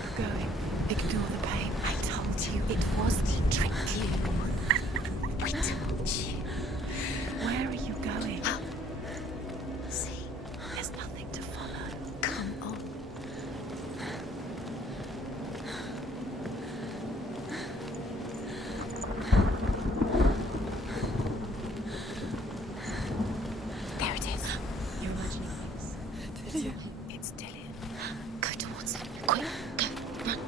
Keep going. Ignore the pain. I told you it was to trick you. I told you. Where are you going? Up. See, there's nothing to follow. Come on. There it is. You're imagining things. Did you? It's Dillian. Go towards it. Quick, go, run.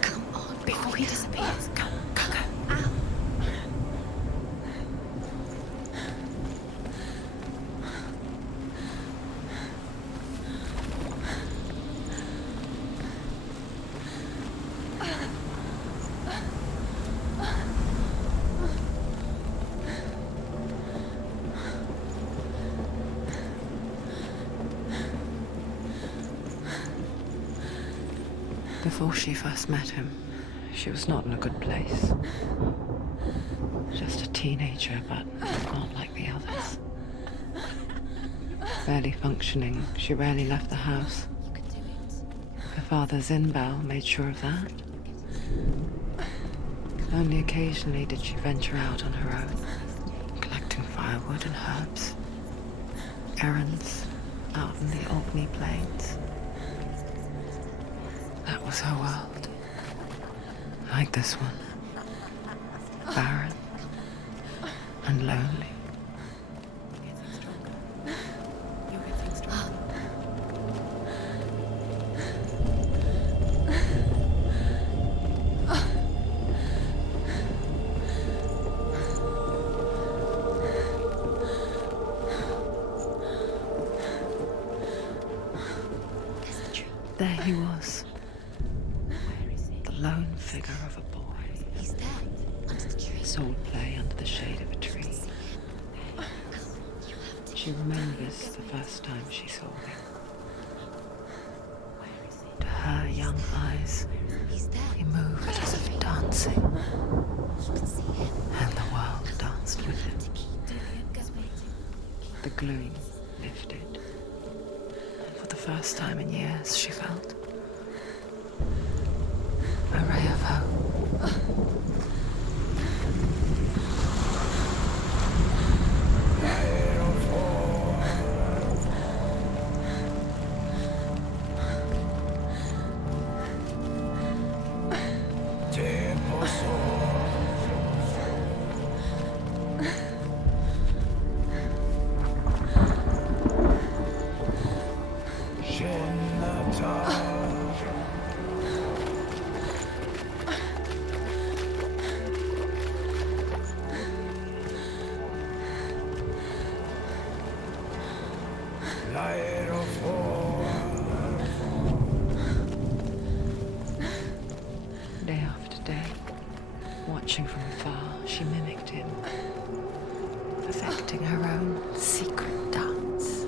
Come on, before he disappears. Go, go, go. Ow. Before she first met him, she was not in a good place. Just a teenager, but not like the others. Barely functioning, she rarely left the house. Her father, Zinbal, made sure of that. Only occasionally did she venture out on her own, collecting firewood and herbs. Errands out in the Orkney Plains. That was her world. Like this one. Barren and lonely. There he was. The lone figure of a boy. He's there, under the tree. Sword play under the shade of a tree. She remembers the first time she saw him. To her young eyes, he moved as if dancing, and the world danced with him. The gloom lifted, and for the first time in years she felt a ray of hope. Day after day, watching from afar, she mimicked him, perfecting her own secret dance,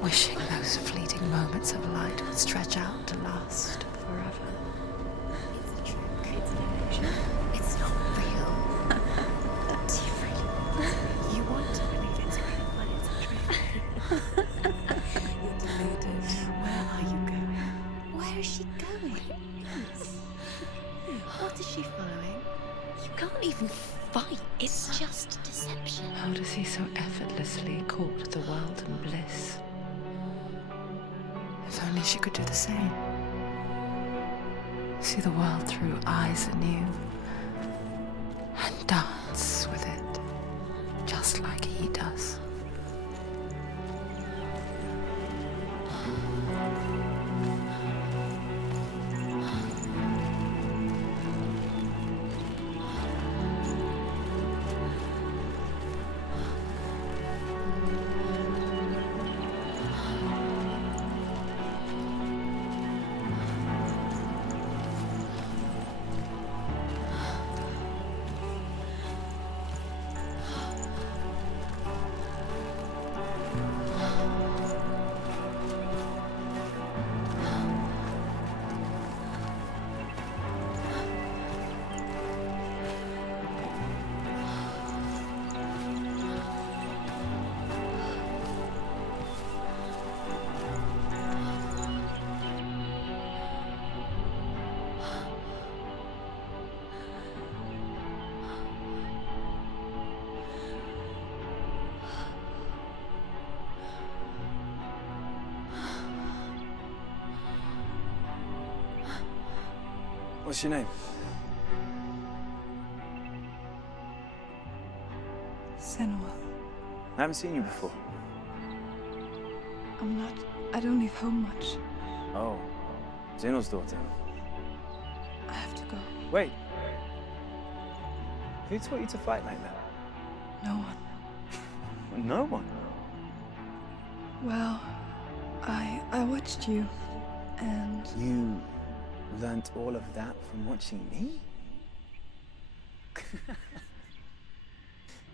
wishing those fleeting moments of light would stretch out to last forever. It's a trick. It's an illusion. It's not real. Do you really? You want to believe it's real, but it's a trick. You're deluded. Where are you going? Where is she going? What is she following? You can't even fight. It's just deception. How does he so effortlessly court the world and bliss? If only she could do the same. See the world through eyes anew and dance with it, just like he does. What's your name? Senua. I haven't seen you before. I don't leave home much. Oh, Zeno's daughter. I have to go. Wait. Who taught you to fight like that? No one. No one. Well, I watched you, and You learnt all of that from watching me?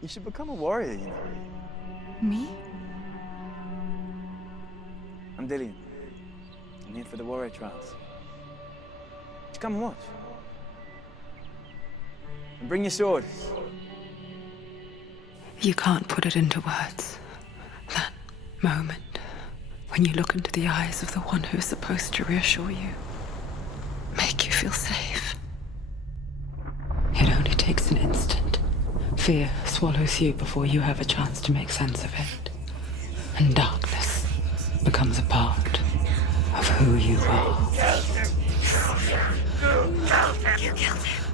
You should become a warrior, you know. me? I'm Dillian. I'm here for the warrior trials. Would you come and watch? And bring your sword. You can't put it into words. That moment when you look into the eyes of the one who's supposed to reassure you, make you feel safe. It only takes an instant. Fear swallows you before you have a chance to make sense of it. And darkness becomes a part of who you are. You killed him.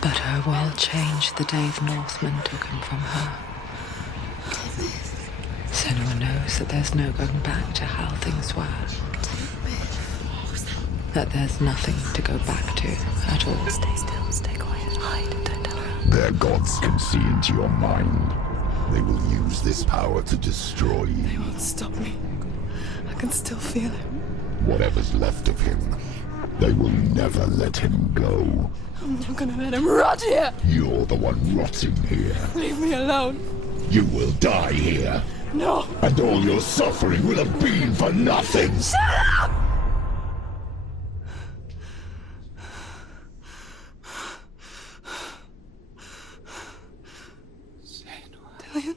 But her world changed the day the Northmen took him from her. Senua knows that there's no going back to how things were. That there's nothing to go back to at all. Stay still, stay quiet, hide, don't tell her. Their gods can see into your mind. They will use this power to destroy They you. won't stop me. I can still feel him. Whatever's left of him, they will never let him go. I'm not gonna let him rot here. You're the one rotting here. Leave me alone. You will die here, No. and all your suffering will have been for nothing. Dillian?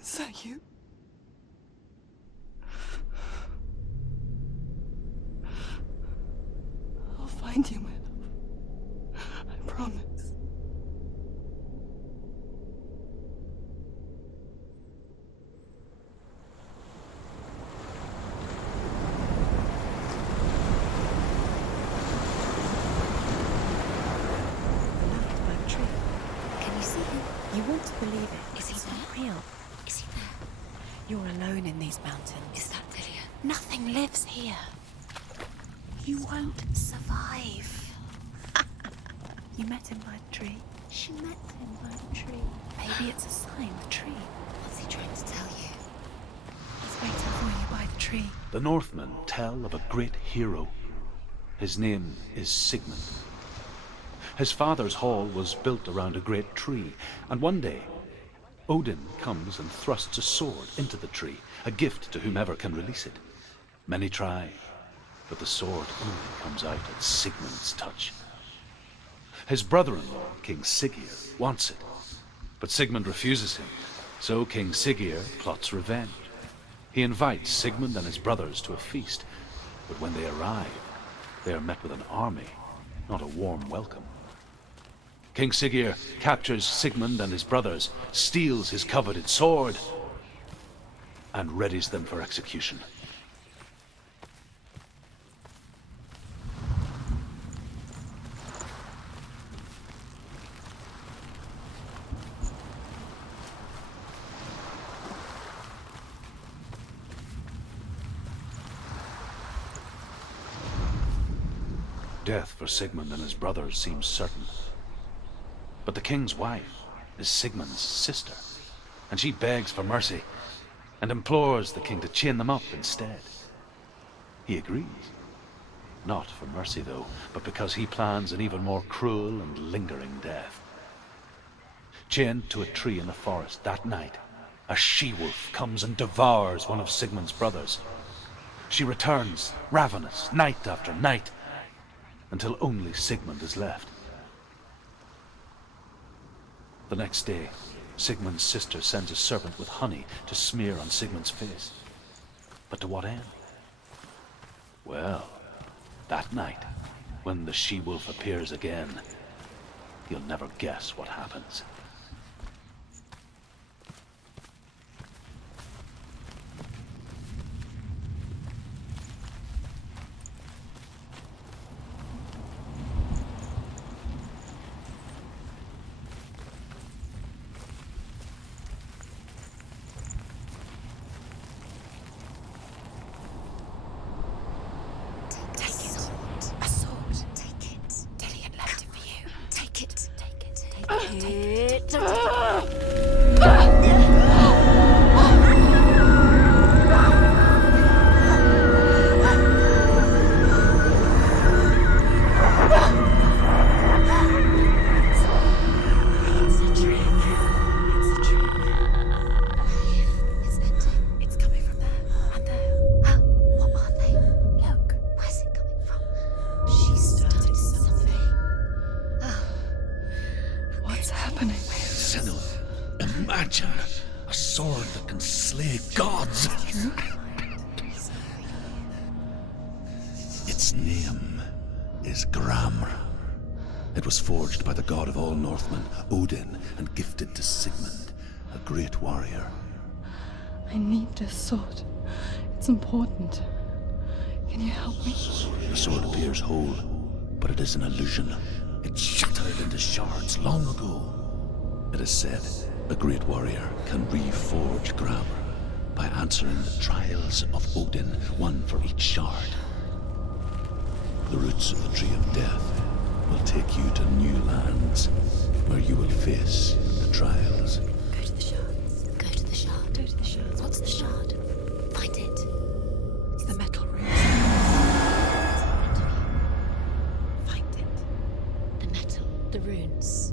Is that you? I'll find you, my love. I promise. Beloved by a tree. Can you see him? You want to believe it. Is he not real? Is he there? You're alone in these mountains. Is that Lydia? Nothing lives here. You won't survive. You met him by a tree. She met him by a tree. Maybe it's a sign, the tree. What's he trying to tell you? He's waiting for you by the tree. The Northmen tell of a great hero. His name is Sigmund. His father's hall was built around a great tree, and one day, Odin comes and thrusts a sword into the tree, a gift to whomever can release it. Many try, but the sword only comes out at Sigmund's touch. His brother-in-law, King Siggeir, wants it, but Sigmund refuses him, so King Siggeir plots revenge. He invites Sigmund and his brothers to a feast, but when they arrive, they are met with an army, not a warm welcome. King Siggeir captures Sigmund and his brothers, steals his coveted sword, and readies them for execution. Death for Sigmund and his brothers seems certain. But the king's wife is Sigmund's sister, and she begs for mercy and implores the king to chain them up instead. He agrees. Not for mercy, though, but because he plans an even more cruel and lingering death. Chained to a tree in the forest that night, a she-wolf comes and devours one of Sigmund's brothers. She returns, ravenous, night after night, until only Sigmund is left. The next day, Sigmund's sister sends a servant with honey to smear on Sigmund's face. But to what end? Well, that night, when the she-wolf appears again, you'll never guess what happens. sword that can slay gods. Its name is Gramr. It was forged by the god of all Northmen, Odin, and gifted to Sigmund, a great warrior. I need this sword. It's important. Can you help me? The sword appears whole, but it is an illusion. It shattered into shards long ago. It is said a great warrior can reforge Gramr by answering the trials of Odin, one for each shard. The roots of the Tree of Death will take you to new lands where you will face the trials. Go to the shard. Go to the shard. Go to the shard. What's the shard? Find it. It's the metal room. It's in front of you. Find it. The metal. The runes.